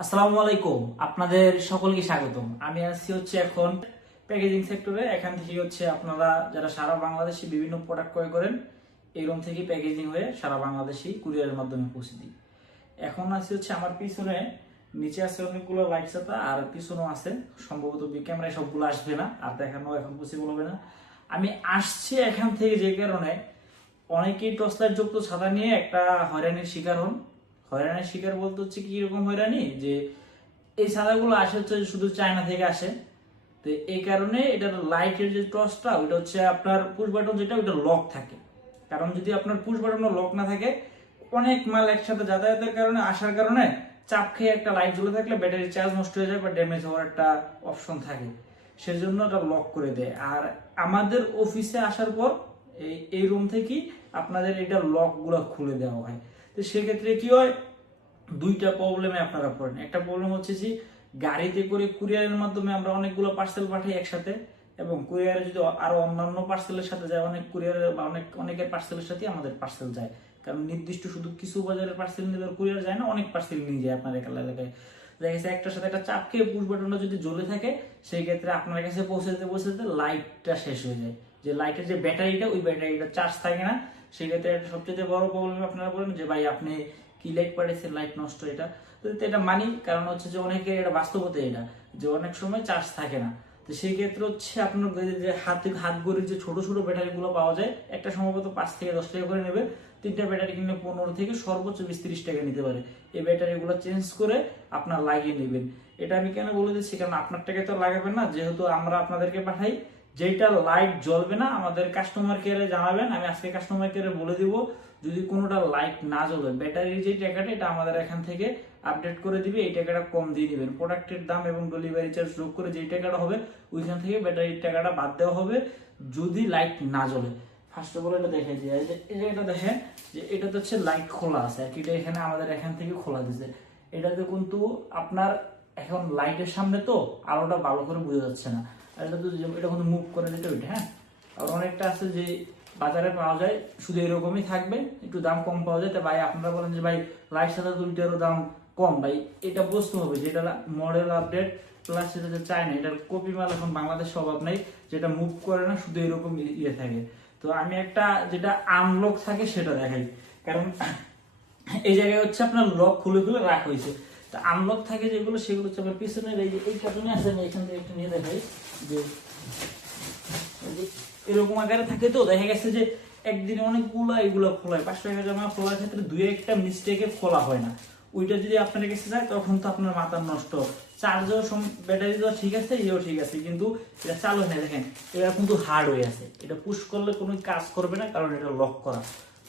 আসসালামু আলাইকুম, আপনাদের সকলকে স্বাগতম। আমি আছি এখন প্যাকেজিং সেক্টরে। এখান থেকে আপনারা যারা সারা বাংলাদেশে বিভিন্ন প্রোডাক্ট ক্রয় করেন, এই রুম থেকে প্যাকেজিং হয়ে সারা বাংলাদেশে কুরিয়ারের মাধ্যমে পৌঁছে দিই। এখন আছি আমার পিছনে, নিচে আছে অনেকগুলো লাইট ছাতা আর পিছনেও আছে। সম্ভবত ক্যামেরায় সবগুলো আসবে না আর দেখানো এখন পসিবল হবে না। আমি আসছি এখান থেকে যে কারণে অনেকেই টর্চ লাইট যুক্ত ছাতা নিয়ে একটা হয়রানির শিকার হন। হয়রানির শিকার বলতে কি রকম হয়রানি, যে এই ছাতাগুলো আসে শুধু চায়না থেকে আসে। তো এই কারণে এটার লাইটের যে টর্চটা ওইটা আপনার পুশ বাটন যেটা ওইটা লক থাকে। কারণ যদি আপনার পুশ বাটনও লক না থাকে, অনেক মাল একসাথে যাতায়াতের কারণে আসার কারণে চাপ খেয়ে একটা লাইট জ্বলে থাকলে ব্যাটারি চার্জ নষ্ট হয়ে যায় বা ড্যামেজ হওয়ার একটা অপশন থাকে, সেজন্য এটা লক করে দেয়। আর আমাদের অফিসে আসার পর এই রুম থেকেই আপনাদের এটা লক গুলো খুলে দেওয়া হয়। তো সেক্ষেত্রে কি হয়, দুইটা প্রবলেমে আপনারা পড়েন। একটা প্রবলেম যে গাড়িতে করে কুরিয়ারের মাধ্যমে আমরা অনেকগুলো পার্সেল পাঠাই একসাথে, এবং কুরিয়ারে যদি আরো অন্যান্য পার্সেলের সাথে যায়, অনেক কুরিয়ারের বা অনেকের পার্সেলের সাথে আমাদের পার্সেল যায়। কারণ নির্দিষ্ট শুধু কিছু বাজারের পার্সেল নিয়ে কুরিয়ার যায় না, অনেক পার্সেল নিয়ে যায় আপনার এলাকায়। দেখা গেছে একটার সাথে একটা চাপ খেয়ে পুশ বাটনটা যদি জ্বলে থাকে, সেই ক্ষেত্রে আপনার কাছে পৌঁছাতে লাইটটা শেষ হয়ে যায়। যে লাইটের যে ব্যাটারিটা, ওই ব্যাটারিটা চার্জ থাকে না। সেই ক্ষেত্রে সবচেয়ে বড় প্রবলেম আপনারা বলেন যে ভাই আপনি কি লাইট পাঠিয়েছেন, লাইট নষ্ট। এটা তো এটা মানি, কারণ যে অনেকে এটা বাস্তবতা, এটা যে অনেক সময় চার্জ থাকে না। তো সেই ক্ষেত্রে আপনার যে হাত গড়ির যে ছোট ছোট ব্যাটারি গুলো পাওয়া যায়, একটা সম্ভবত 5 থেকে 10 টাকা করে নেবে। 3টা ব্যাটারি কিনলে 15 থেকে সর্বোচ্চ 20-30 টাকা নিতে পারে। এই ব্যাটারি গুলো চেঞ্জ করে আপনার লাগিয়ে নেবেন। এটা আমি কেন বলে দিচ্ছি, কারণ আপনার টাকা তো লাগাবেন না, যেহেতু আমরা আপনাদেরকে পাঠাই। যেটা লাইট জ্বলবে না আমাদের কাস্টমার কেয়ারে জানাবেন, আমি আজকে কাস্টমার কেয়ারে বলে দিব। যদি কোনোটা লাইট না জ্বলে, ব্যাটারির যে টাকাটা এটা আমাদের এখান থেকে আপডেট করে দিবে, এই টাকাটা কম দিয়ে দিবেন। প্রোডাক্টের দাম এবং ডেলিভারি চার্জ যোগ করে যে টাকাটা হবে, ওইখান থেকে ব্যাটারির টাকাটা বাদ দেওয়া হবে যদি লাইট না জ্বলে। ফার্স্ট অফ অল এটা দেখে যে এই যে এটা দেখেন যে এটা তো লাইট খোলা আছে আর কি, এটা এখানে আমাদের এখান থেকে খোলা দিয়েছে। এটাতে কিন্তু আপনার এখন লাইটের সামনে তো আলোটা ভালো করে বোঝা যাচ্ছে না। আর এটা তো এটা কিন্তু মুভ করে দিতে ওইটা। হ্যাঁ, আর অনেকটা আছে যে বাজারে পাওয়া যায় শুধু এরকমই থাকবে, একটু দাম কম পাওয়া যায়। তো ভাই আপনারা বলেন যে ভাই লাইট সাথে দুইটারও দাম কম, ভাই এটা বুঝতে হবে যেটা মডেল আপডেট প্লাস সেটা চায় না, এটার কপি মাল এখন বাংলাদেশে অভাব নেই, যেটা মুভ করে না, শুধু এরকম ইয়ে থাকে। তো আমি একটা যেটা আনলক থাকে সেটা দেখাই, কারণ এই জায়গায় আপনার লক খুলে খুলে রাখা হয়েছে। তো আনলক থাকে যেগুলো, সেগুলো আমার পিছনের এই কার্টুনে আছে। আমি এখান থেকে একটু নিয়ে দেখাই যে এরকম আকারে থাকে। তো দেখা গেছে যে একদিনে অনেকগুলো এগুলো খোলায়, 5 টাকা জমা খোলার ক্ষেত্রে 2-1টা মিস্টেকে খোলা হয় না। ওইটা যদি আপনার কাছে যায় তখন তো আপনার মাথা নষ্ট। চার্জও ব্যাটারি তো ঠিক আছে, ইয়েও ঠিক আছে, কিন্তু এটা চালু হয় না। দেখেন এটা কিন্তু হার্ড হয়ে আছে, এটা পুশ করলে কোনো কাজ করবে না, কারণ এটা লক করা।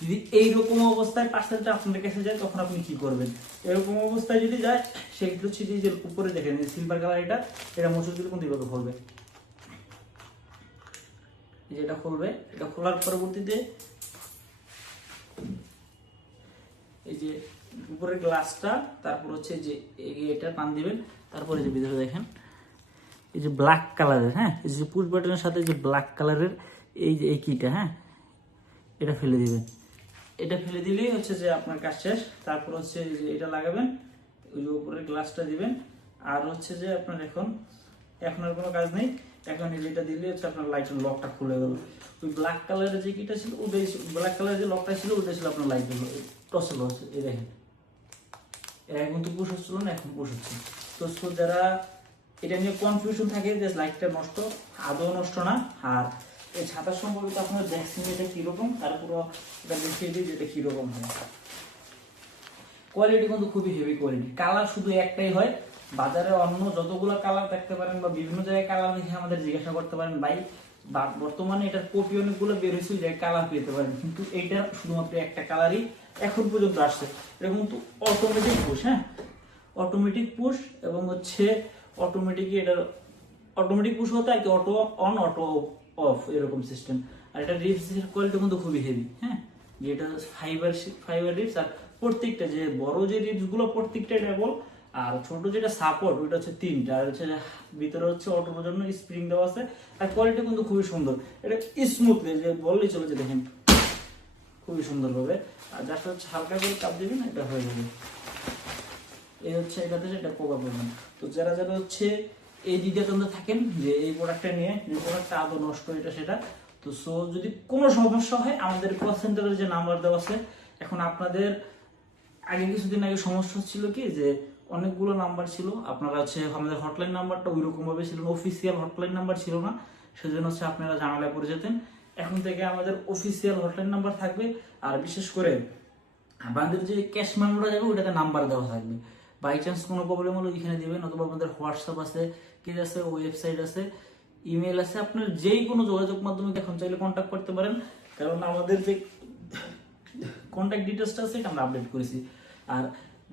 যদি এইরকম অবস্থায় পার্সেলটা আপনার কাছে যায়, তখন আপনি কি করবেন? এরকম অবস্থায় যদি যায়, সেক্ষেত্রে যে উপরে দেখেন সিলভার কালার, এটা মুছে দিলে কিন্তু এইভাবে খুলবে। যেটা খুলবে, এটা খোলার পরবর্তীতে এই যে উপরের গ্লাসটা, তারপর যে এটা টান দিবেন, তারপরে যে ভিতরে দেখেন এই যে ব্ল্যাক কালারের, হ্যাঁ, এই যে পুশ বাটনের সাথে যে ব্ল্যাক কালারের এই যে এই কিটা, হ্যাঁ, এটা ফেলে দিবেন। এটা ফেলে দিলেই যে আপনার কাজ শেষ। তারপর যে এটা লাগাবেন, ওই যে উপরের গ্লাসটা দিবেন। আর যে আপনার এখন আর কোনো কাজ নেই। এখন যেটা দিলে আপনার লাইটের লকটা খুলে গেল। ওই ব্ল্যাক কালারের যে কিটা ছিল, ওটাই ব্ল্যাক কালারের যে লকটা ছিল, ওটাই ছিল আপনার লাইট গুলো টসল হচ্ছে। এই দেখেন এখন তো পুশ হচ্ছিল না, এখন পুশ হচ্ছে। তো যারা এটা নিয়ে কনফিউশন থাকে যে লাইটটা নষ্ট, আদৌ নষ্ট না। আর এই ছাতার সম্পর্কে তো আপনারা দেখছেন এটা কিরকম, তারপর এটা দেখিয়ে দিই যেটা কিরকম হয়। কোয়ালিটি কিন্তু খুবই হেভি কোয়ালিটি। কালার শুধু একটাই হয়, বাজারে অন্য যতগুলো কালার দেখতে পারেন বা বিভিন্ন জায়গায় কালার দেখে আমাদের জিজ্ঞাসা করতে পারেন ভাই, বর্তমানে এটার কপি অনেকগুলো বের হয়েছে যে কালার পেতে পারেন, কিন্তু এইটা শুধুমাত্র একটা কালারই এখন পর্যন্ত আসছে। এটা কিন্তু অটোমেটিক পুশ, হ্যাঁ, অটোমেটিক পুশ, এবং অটোমেটিক এটার অটোমেটিক পুশ হতে আর কি, অটো অন অটো অফ এরকম সিস্টেম। আর এটা রিপসের কোয়ালিটি কিন্তু খুবই হেভি, হ্যাঁ, যেটা ফাইবার রিপস। আর প্রত্যেকটা যে বড় যে রিপস গুলো প্রত্যেকটা ডাবল, আর ছোট যেটা সাপোর্ট ওইটা 3টা। আর ভিতরে অটোর জন্য স্প্রিং দেওয়া আছে। আর কোয়ালিটি কিন্তু খুবই সুন্দর, এটা স্মুথলি যে বললেই চলে, যে দেখেন খুবই সুন্দর ভাবে। আর জাস্ট হালকা করে চাপ দিবেন, এটা হয়ে যাবে। এই হচ্ছে এটাতে এটা কভার করবেন। তো যারা যারা হচ্ছে এই দ্বিধাদ্বন্দ্বে থাকেন যে এই প্রোডাক্টটা নিয়ে যে প্রোডাক্টটা আদৌ নষ্ট এটা সেটা, তো সো যদি কোনো সমস্যা হয় আমাদের কল সেন্টারের যে নাম্বার দেওয়া আছে, এখন আপনাদের আগে কিছুদিন আগে সমস্যা ছিল কি যে অনেকগুলো নাম্বার ছিল, আপনারা হচ্ছে আমাদের হটলাইন নাম্বারটা ওই রকম ভাবে ছিল, অফিসিয়াল হটলাইন নাম্বার ছিল না, সেজন্য হচ্ছে আপনারা ঝামেলা পড়ে যেতেন। এখন থেকে আমাদের অফিসিয়াল হটলাইন নাম্বার থাকবে, আর বিশেষ করে আমাদের যে ক্যাশ মেমোটা যাবে ওটাতে নাম্বার দেওয়া থাকবে। বাই চান্স কোনো প্রবলেম হলে ওইখানে দিবেন, অথবা আমাদের হোয়াটসঅ্যাপ আছে, কি আছে, ওয়েবসাইট আছে, ইমেল আছে, আপনার যেই কোনো যোগাযোগ মাধ্যমে এখন চাইলে কন্ট্যাক্ট করতে পারেন। কারণ আমাদের যে কন্ট্যাক্ট ডিটেলসটা আছে এটা আমরা আপডেট করেছি। আর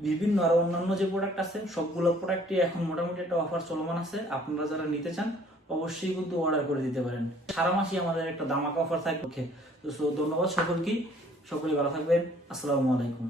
বিভিন্ন আরো অন্যান্য যে প্রোডাক্ট আছে সবগুলো প্রোডাক্টই এখন মোটামুটি একটা অফার চলমান আছে, আপনারা যারা নিতে চান অবশ্যই কিন্তু অর্ডার করে দিতে পারেন। সারা মাসই আমাদের একটা ধামাকা অফার থাকবে। তো ধন্যবাদ সকলকে, সকলে ভালো থাকবেন। আসসালামু আলাইকুম।